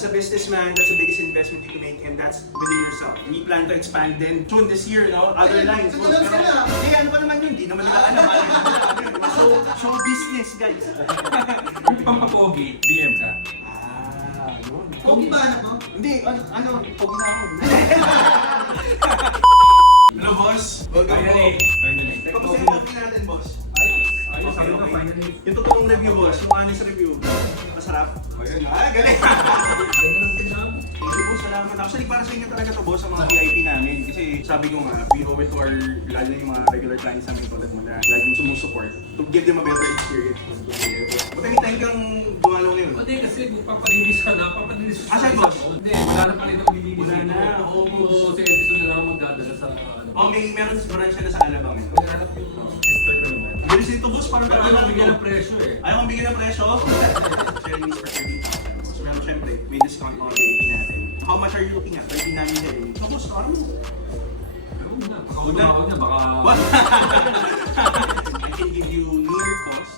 As a businessman, that's the biggest investment you can make, and that's within yourself. We plan to expand then soon this year, no? Other lines. Pero, ano pa naman yun? Di naman nila alam. So, show business, guys. Yung pampapogi, DM ka. Yun. Pogi ba anak mo? Hindi, pogi na ako. Hello, boss. Welcome po. Finally. Kamusta yung coffee natin, boss? Ayos, Okay, okay. okay. Yung totoong review, boss. Yung honest review. Masarap. Ayun. Galing. Ganda ng tingnan. Thank you po, salamat. Actually, para sa inyo talaga to, boss, ang mga VIP namin. Kasi sabi ko nga, we owe it to our, lalo na yung mga regular clients namin tulad mo na laging sumusupport to give them a better experience. But anytime kang dumalaw ngayon. Hindi kasi papalinis ka na, papalinis ka Asan, boss? Hindi, wala na pala itong nilinis. Wala na, oo, boss. Oo, si Edison na lang magdadala sa ano. Oh, meron sa branch na sa Alabang. Maghanap yung sister ko naman. Bilis dito, boss, parang Pero ayaw bigyan ng presyo eh. Ayaw kong bigyan ng presyo. Sharing is for 30,000. So, meron syempre, may discount mga VIP natin. How much are you looking at? 30 namin din. So, boss, parang mo. Pero na, pakauna ako niya, baka... What? I can give you near cost.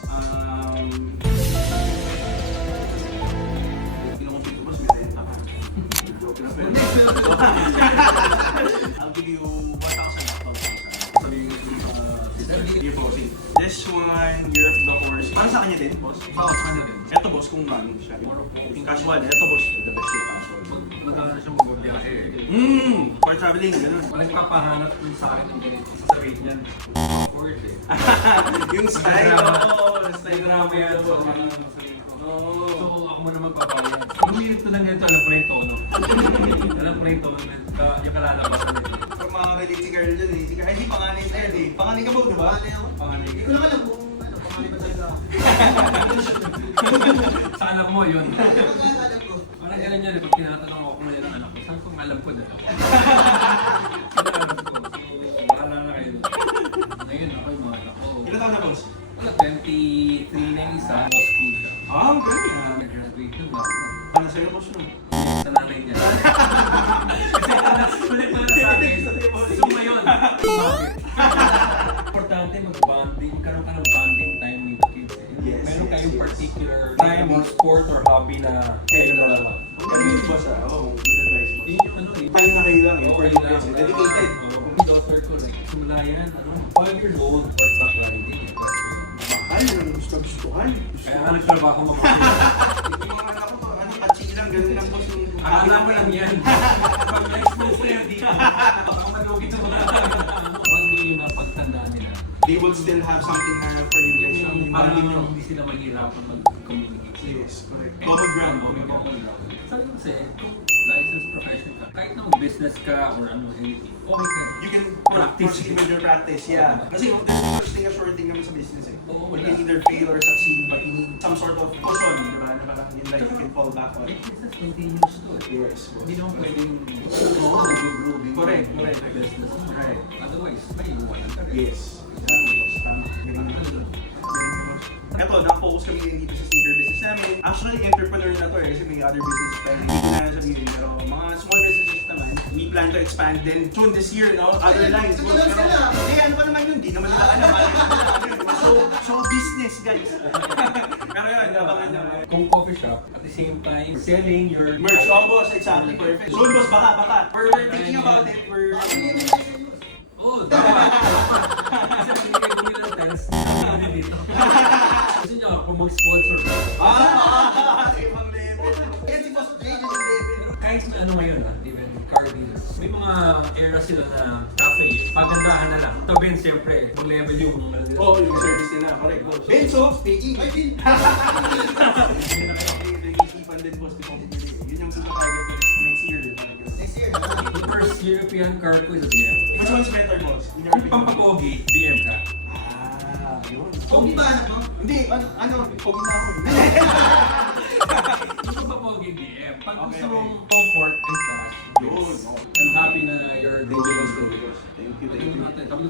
Kinukumpit ko, boss, may renta ka. Joke na pero. I'll give you 1,000. Year bossing. This one, year of the horse. Para sa kanya din, boss. Oo, sa kanya rin. Ito, boss, kung ano siya. Yung casual. Ito, boss, the best yung casual. Magkano siya magbabiyahe eh. For traveling, ganun. Walang nagpapahanap yung sa akin ng ganito sa rate niyan. Awkward eh. Yung style, oo. Style drama yan. So, Oo. so ako mo naman papayan. Pag umilit ko ng ganito, alam ko na yung tono. Alam ko na yung tono. Yung kalalabasan nito. Pag mga relate si Carl dyan, si Carl, hindi panganay na yan eh. Panganay ka ba, di ba? Panganay Hindi ka. ko lang alam kung ano, pangalan ba talaga ako. Sa anak mo yun. Ano ang alam ko? Parang ganun yan eh. Pag tinatanong ako kung yan ang anak ko, saan kong alam ko na? Alam ko. So, bahala na kayo. Ngayon ako yung mga anak ko. Ilan taon na, boss? Wala, 23 na yung isa. Law school siya. Ang galing ah. Nag-graduate yun na. Ano sa'yo, boss, no? Sa nanay niya. Sulit mo na sa akin. So ngayon, bakit? Importante mag-bonding. Magkaroon ka ng bonding time with kids. Yes, Meron yes, kayong yes. particular time or sport or hobby na kayo na lang. Ang galing, boss, ah. Oo, good advice, boss. Yun yung ano eh. Time na kayo lang, eh. Okay For lang. you, dedicated. Yung daughter ko, like, simula yan, 5 years old, horseback riding. Mahal, ang gusto-gustuhan. Kaya nga nagtrabaho mo. Yung mga anak ko, ano, kaching lang, ganun lang, boss. yung- Akala mo lang yan. Pag na-expose na yun dito, baka malugi ito mga pag may napagtandaan nila. They will still have something na for you guys. Yung Parang bonding nyo. hindi sila mahirapan mag-communicate. Yes, correct. Common ground. May common ground. Sabi ko kasi, kung licensed profession ka, kahit na mag-business ka or ano, anything, okay ka. You can Practice. proceed with your practice, yeah. Kasi there's no such thing as sure thing naman sa business eh. Oo, You wala. can either fail or succeed, but you need some sort of cushion, di ba? Na parang in life you can fall back on. May business continuous to eh. Yes, Hindi naman pwedeng mag-grow. Correct, correct. Business. Right. Otherwise, may iwanan ka rin. Yes. Tama. Ganun. Ito, na-focus kami ngayon dito sa sneaker business namin. Actually, entrepreneur na to eh, kasi may other business pa. Hindi ko na sabihin, pero mga small businesses naman, we plan to expand then soon this year, no? Other lines. Ito lang Pero, sila. ano pa naman yun? Di naman nila alam. So business, guys. Pero yun, abangan nyo. Kung coffee shop, at the same time, selling your Merch, oh boss, exactly, perfect. Soon, boss, baka. We're thinking about it. We're... Oh, dapat. Kasi binigay ko nila ng test. Dito. Gusto niyo ako mag-sponsor. Ibang level. Yan si Boss Jay, yun yung level. Kahit na ano ngayon, even car dealers. May mga era sila na cafe. Pagandahan na lang. Tabihin siyempre, mag-level yung ano nila. Oo, yung service nila, correct, boss. Benzo, speaking. Ay, Bin. Hindi na kayo nag-iisipan din, boss. Yun yung super target ko next year. Next year, no? The first European car ko is a BM. Which one's better, boss? Kung pampapogi, BM ka. Yun. Pogi ba anak mo? Hindi, pogi na ako. Kung pampapogi, BM. Pag Okay, gusto okay. mong comfort and class, Yun. yes. I'm happy na you're Thank you, boss. Thank you, thank you.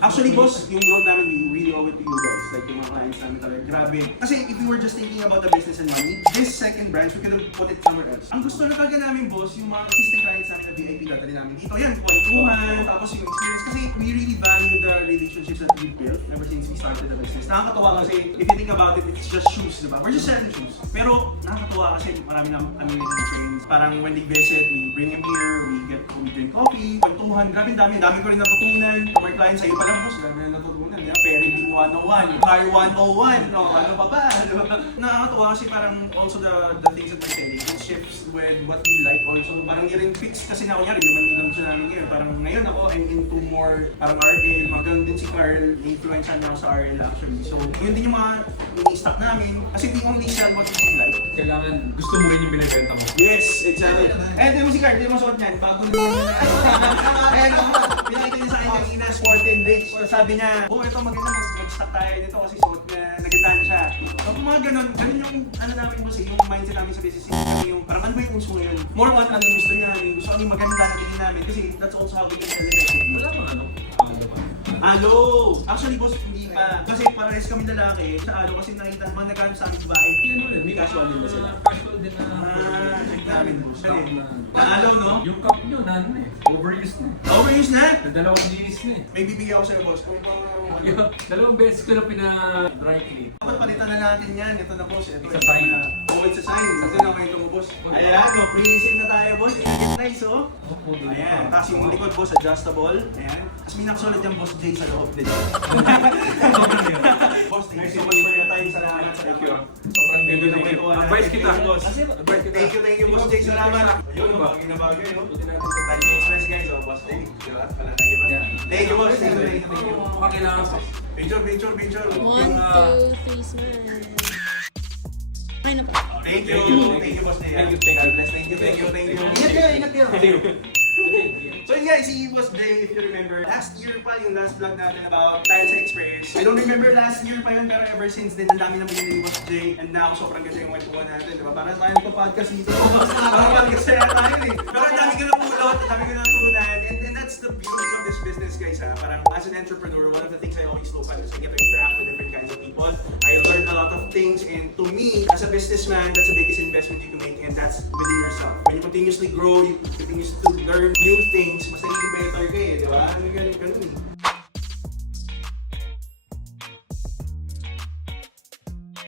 Actually, boss, yung growth namin, we really owe it to you guys. Like, yung mga clients namin talaga, grabe. Kasi if we were just thinking about the business and money, this second branch, we could have put it somewhere else. Ang gusto na talaga namin, boss, yung mga existing clients namin na VIP dadali namin dito. Yan, kwentuhan, tapos yung experience. Kasi we really value the relationships that we built ever since we started the business. Nakakatawa kasi, if you think about it, it's just shoes, di ba? We're just selling shoes. Pero, nakakatawa kasi marami na, family and friends. Parang when they visit, we bring them here, we drink coffee, kwentuhan. Grabe, dami ko rin natutunan. From our clients, sa'yo pala boss, grabe rin natutunan. Yeah? Ferry Bean 101, Car 101, no? Ano pa ba? Nakakatuwa kasi parang also the things that we're saying, it shifts with what we like also. Parang hindi rin fixed kasi na kunyari, yung gusto namin ngayon. Parang ngayon ako, I'm into more parang RL, mga ganun din si Carl, influensya niya ako sa RL actually. So, yun din yung mga ini-stock namin. Kasi we only sell what we like. Kailangan, gusto mo rin yung binibenta mo. Yes, exactly. Eh, di mo si Carl, di mo suot niyan. Bago naman yun. Ayan, pinakita niya sa akin kanina, sport and rich. So, sabi niya, ito maganda, mag-stock tayo nito kasi suot niya, nagandahan siya. So, kung mga ganun yung ano namin mo yung mindset namin sa business. Kami yung, parang ano ba yung uso ngayon? More on ano yung gusto niya, yung gusto ano yung maganda na tingin namin. Kasi that's also how we can sell it. Wala bang ano? Ano ba? Alo! Actually, boss, hindi pa. Kasi parehas kami lalaki. Sa alo kasi nakita, mga nagkano sa aming babae. Yan mo rin. May casual din ba sila? Casual din na. Check namin. Cup na. Alo, no? Yung cup nyo, na ano eh. Overused na eh. Overuse na? Dalawang linis na eh. May bibigyan ako sa'yo, boss. Kung Dalawang beses ko na pina-dry clean. dapat palitan na natin yan. Ito na, boss. Ito, It's a sign. Oh, it's a sign. Kasi na kayo ito mo, boss. Ayan, no, pre-isip na tayo, boss. It's nice, oh. Ayan. Tapos yung likod, boss, adjustable. Ayan. Tapos may nakasulat dyan, boss J sa loob din. Boss, thank you so much for your time. Salamat sa iyo. Sobrang ganda ng kwentuhan natin. Advice kita. Boss. Advice kita. Thank you, boss J. Salamat. Yun, bagay na bagay, no? Tayo business, guys. So, boss J. Thank you, boss. Thank you. Kung makakailangan pa. Picture. One, Yung, two, three, smile. Okay na po. Thank you, boss J. Thank you. God bless. Thank you. Ingat kayo. So yun guys, si Boss J, if you remember, last year pa yung last vlog natin about Tiles Express. I don't remember last year pa yun, pero ever since then, ang dami na binili ni Boss J. And now, sobrang ganda yung kwentuhan natin, di ba? Para tayo nagpa-podcast dito. Parang podcast na tayo eh. Pero ang dami ka na pulot, ang dami ka na turunan. And that's the beauty of this business, guys. Ha? Parang as an entrepreneur, one of the things I always look at is I get to interact with different kinds of people. I learned a lot of things, and to me, as a businessman, that's the biggest investment you can make, and that's within yourself. When you continuously grow, you continuously learn new things, mas nagiging better ka eh, di ba? Ganun.